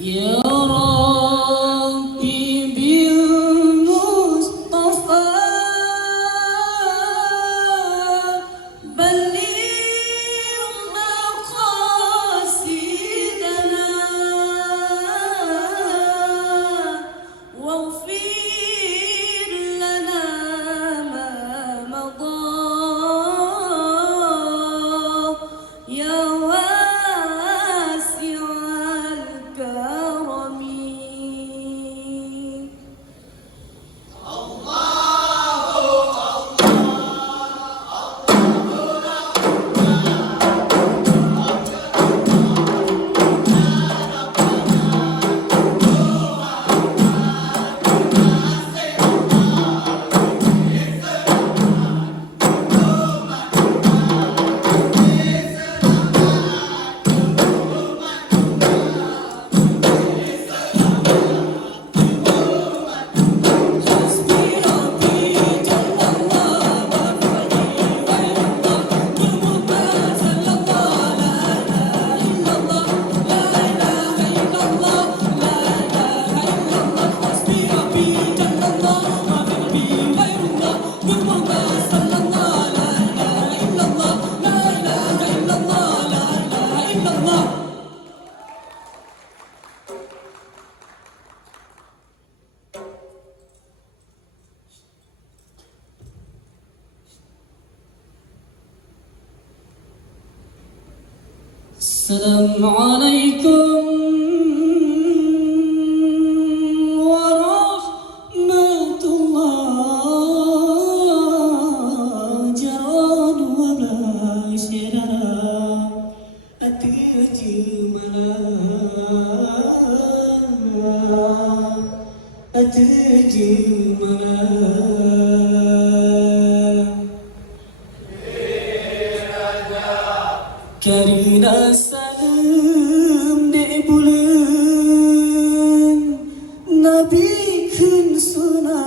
يا ربي بالمصطفى بلغ مقاصدنا واغفر لنا ما مضى يا واسع الكرم. السلام عليكم ورحمة الله جراد وبشرا Karina salam dek bulan Nabi kun sunat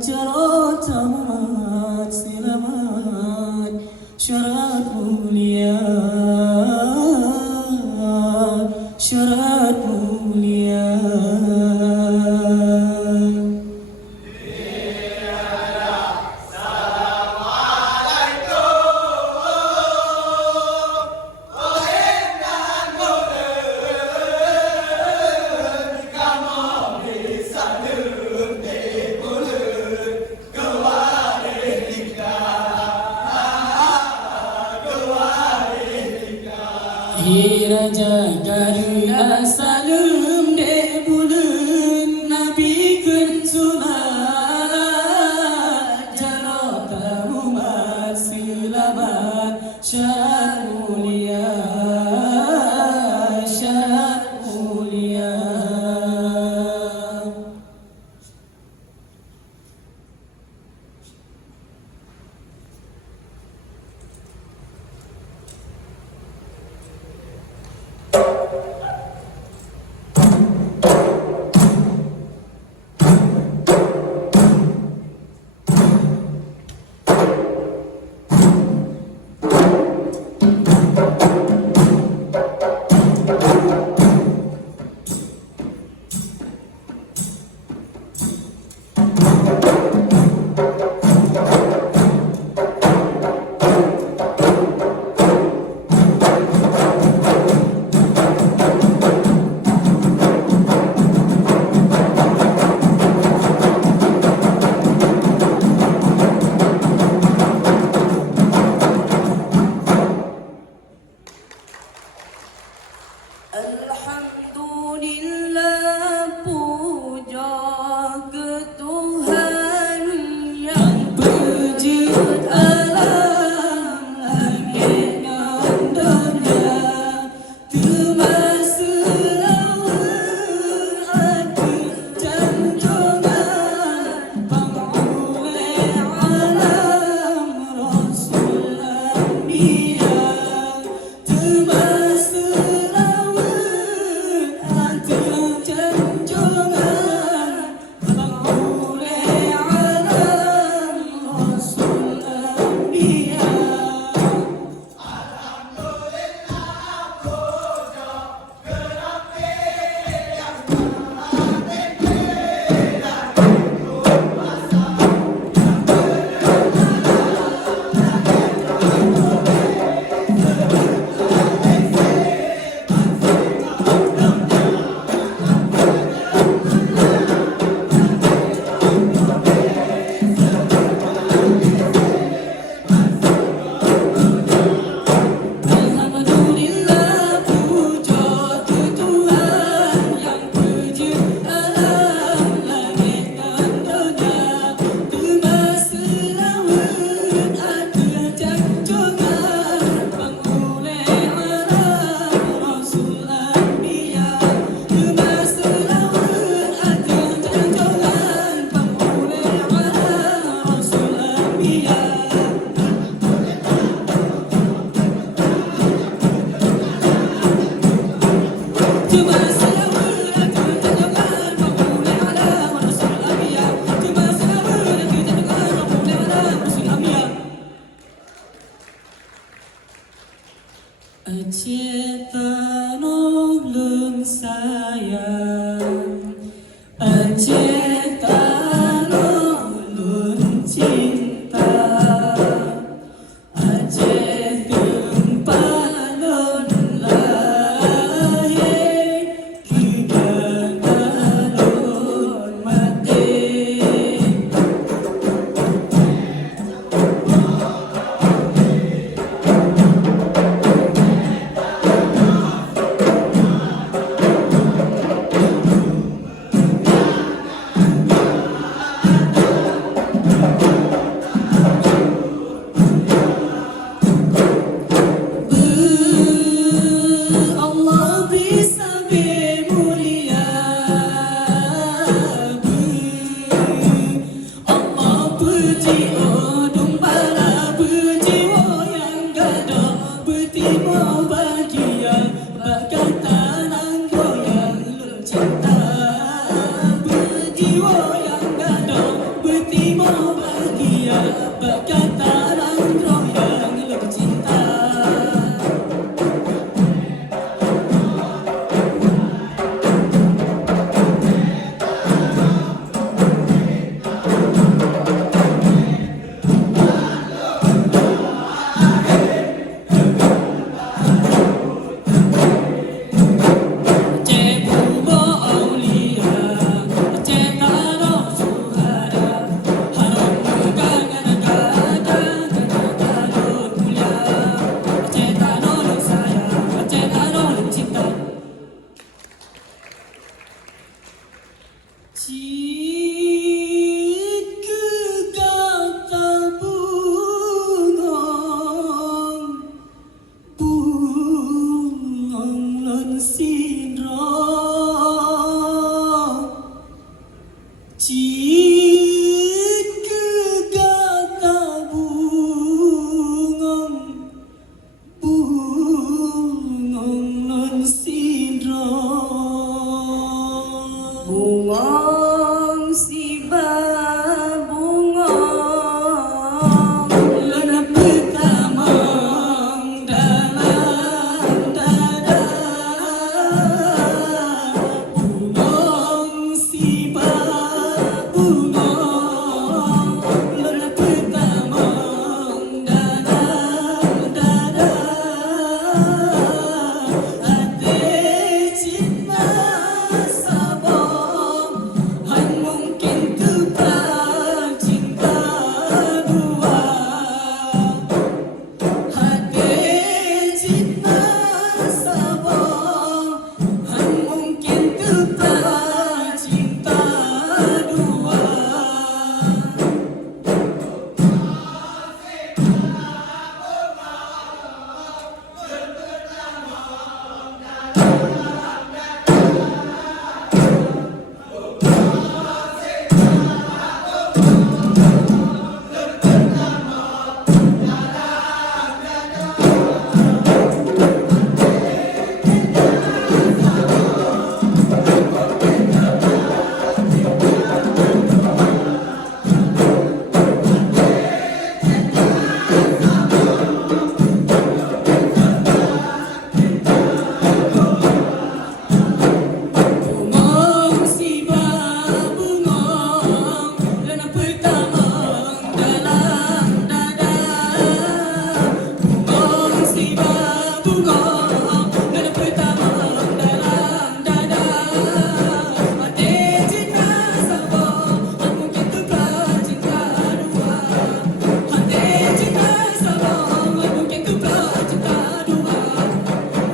Jarat amat selamat syarat mulia syarat mulia. Raja Karina salam dek bulan Nabi kun sunat Jarat umat selamat syarat mulia syarat mulia. Alhamdulillah puja ke Tuhan yang berwujud alam langit dan dunia termasuk hati jantungan pengulai alam Rasul Anbiya termasuk Cinta nulun sayang, cinta nulun cinta, cinta palun lahir, kita nulun mati. Allah bisa mulia, Allah puji odong bala berjiwa yang gada bertimo bahagia berkata nang goyang lulun cinta berjiwa yang gada bertimo bahagia berkata nang goyang lulun cinta. Jika kata bungong lan sindra, jika kata bungong lan sindra. Bungong siba bungong lana pertama dalam dada. Bungong siba bungong lana pertama dalam dada. Hati cinta sabong mungkin tukar cinta dua. Hati cinta sabong mungkin tukar cinta dua. Bungong siba bungong lana pertama dalam dada. Bungong siba bungong lana pertama dalam dada. Hati cinta sabong mungkin tukar cinta dua. Hati cinta sabong mungkin tukar cinta dua.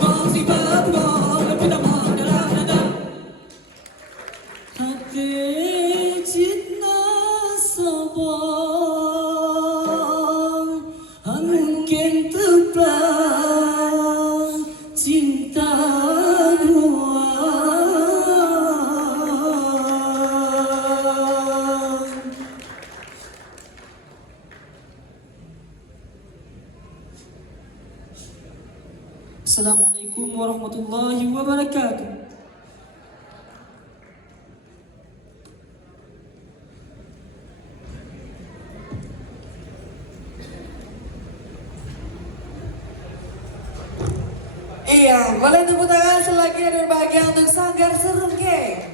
Bungong siba bungong lana pertama dalam dada. Hati cinta sabong mungkin tukar cinta dua. Assalamualaikum warahmatullahi wabarakatuh. Iya, boleh tepuk tangan selagi ada berbahagia untuk Sanggar Serengge.